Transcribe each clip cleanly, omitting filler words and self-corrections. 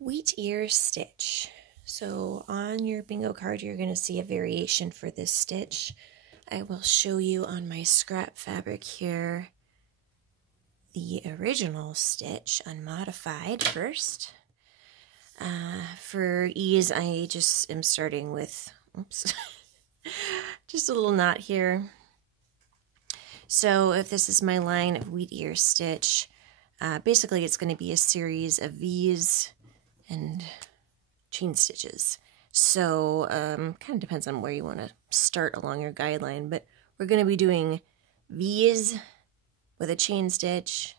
Wheatear Stitch. So on your bingo card, you're going to see a variation for this stitch. I will show you on my scrap fabric here the original stitch, unmodified first. For ease, I just am starting with, oops, just a little knot here. So if this is my line of Wheatear Stitch, basically it's going to be a series of V's and chain stitches. So kind of depends on where you want to start along your guideline, but we're going to be doing V's with a chain stitch,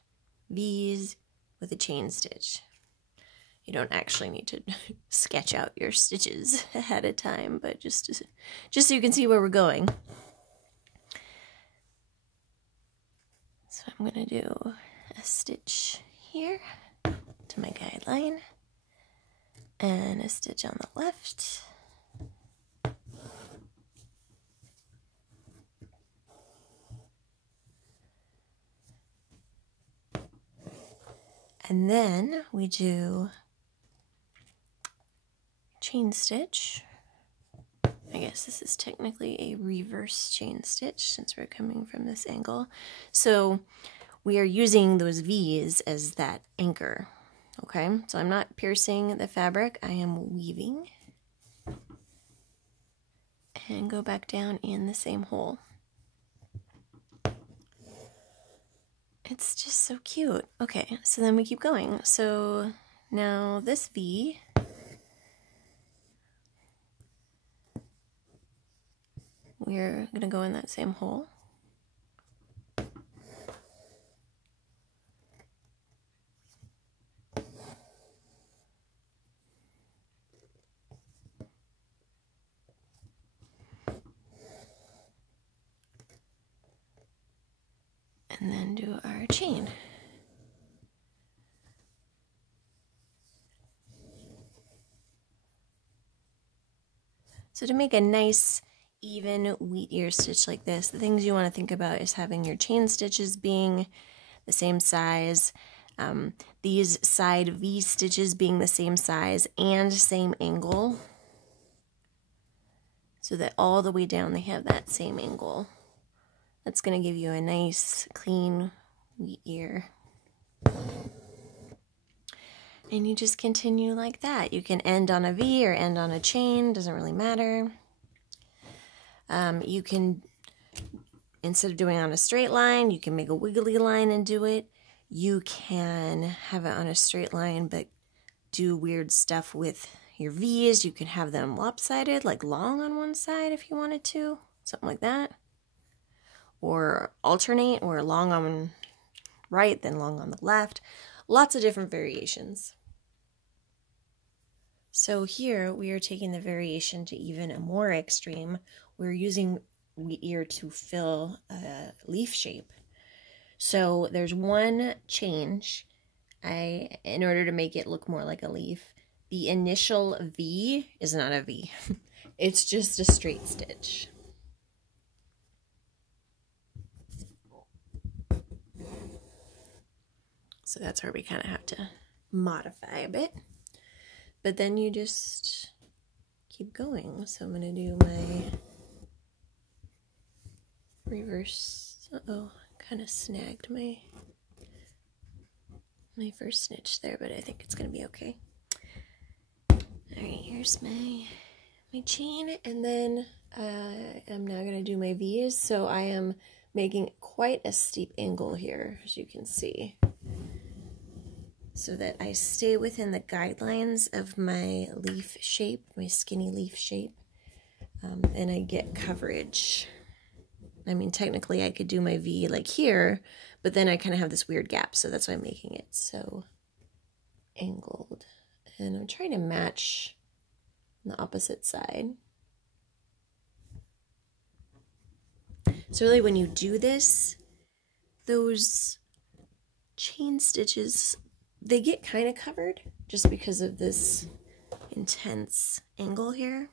V's with a chain stitch. You don't actually need to sketch out your stitches ahead of time, but just so you can see where we're going. So I'm going to do a stitch here to my guideline and a stitch on the left. And then we do chain stitch. I guess this is technically a reverse chain stitch since we're coming from this angle. So we are using those V's as that anchor. Okay, so I'm not piercing the fabric, I am weaving. And go back down in the same hole. It's just so cute. Okay, so then we keep going. So now this V, we're going to go in that same hole. And then do our chain. So to make a nice even Wheatear stitch like this, the things you want to think about is having your chain stitches being the same size, these side V stitches being the same size and same angle, so that all the way down they have that same angle. That's going to give you a nice clean Wheatear. And you just continue like that. You can end on a V or end on a chain, doesn't really matter. You can, instead of doing it on a straight line, you can make a wiggly line and do it. You can have it on a straight line but do weird stuff with your V's. You can have them lopsided, like long on one side if you wanted to, something like that. Or alternate, or long on right, then long on the left. Lots of different variations. So here we are taking the variation to even a more extreme. We're using Wheatear to fill a leaf shape. So there's one change. In order to make it look more like a leaf, the initial V is not a V. It's just a straight stitch. So that's where we kind of have to modify a bit. But then you just keep going. So I'm going to do my reverse. Uh-oh, kind of snagged my first stitch there, but I think it's going to be okay. Alright, here's my chain, and then I'm now going to do my V's. So I am making quite a steep angle here, as you can see, so that I stay within the guidelines of my leaf shape, my skinny leaf shape, and I get coverage. I mean, technically I could do my V like here, but then I kind of have this weird gap, so that's why I'm making it so angled. And I'm trying to match the opposite side. So really when you do this, those chain stitches, they get kind of covered just because of this intense angle here.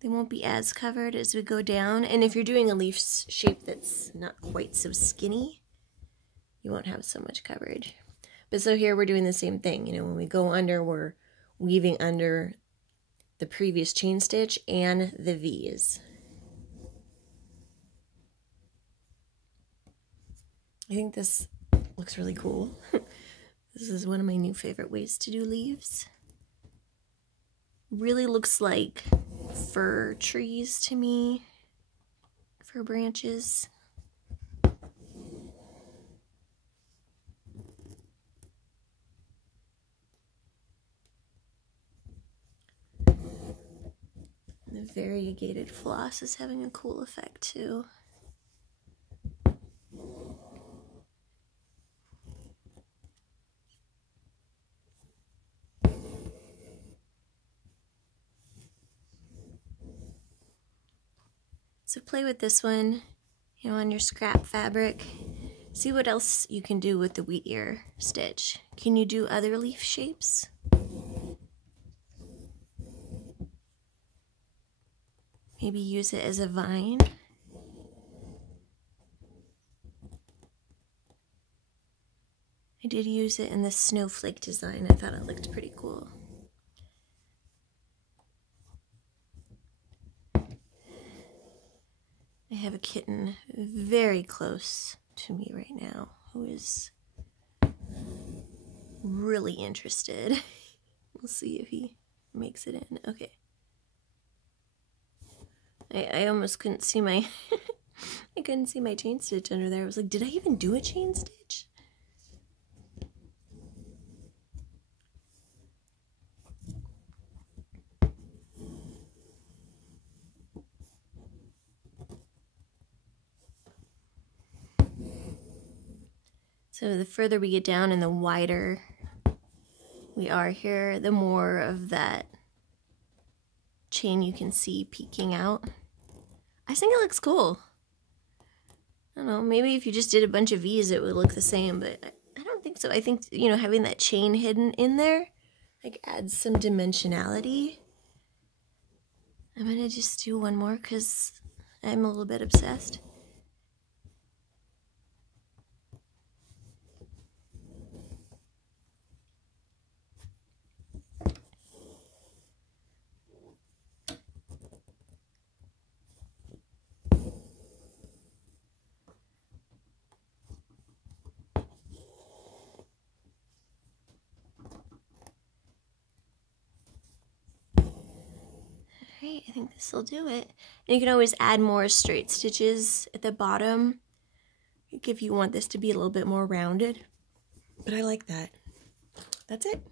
They won't be as covered as we go down. And if you're doing a leaf shape that's not quite so skinny, you won't have so much coverage. But so here we're doing the same thing. You know, when we go under, we're weaving under the previous chain stitch and the V's. I think this looks really cool. This is one of my new favorite ways to do leaves. Really looks like fir trees to me, fir branches. The variegated floss is having a cool effect too. So play with this one, you know, on your scrap fabric. See what else you can do with the Wheatear stitch. Can you do other leaf shapes? Maybe use it as a vine. I did use it in the snowflake design. I thought it looked pretty cool. I have a kitten very close to me right now who is really interested. We'll see if he makes it in. Okay. I almost couldn't see my I couldn't see my chain stitch under there. I was like, did I even do a chain stitch? So the further we get down and the wider we are here, the more of that chain you can see peeking out. I think it looks cool. I don't know, maybe if you just did a bunch of V's it would look the same, but I don't think so. I think, you know, having that chain hidden in there like adds some dimensionality. I'm gonna just do one more because I'm a little bit obsessed. Alright, I think this will do it. And you can always add more straight stitches at the bottom if you want this to be a little bit more rounded. But I like that. That's it.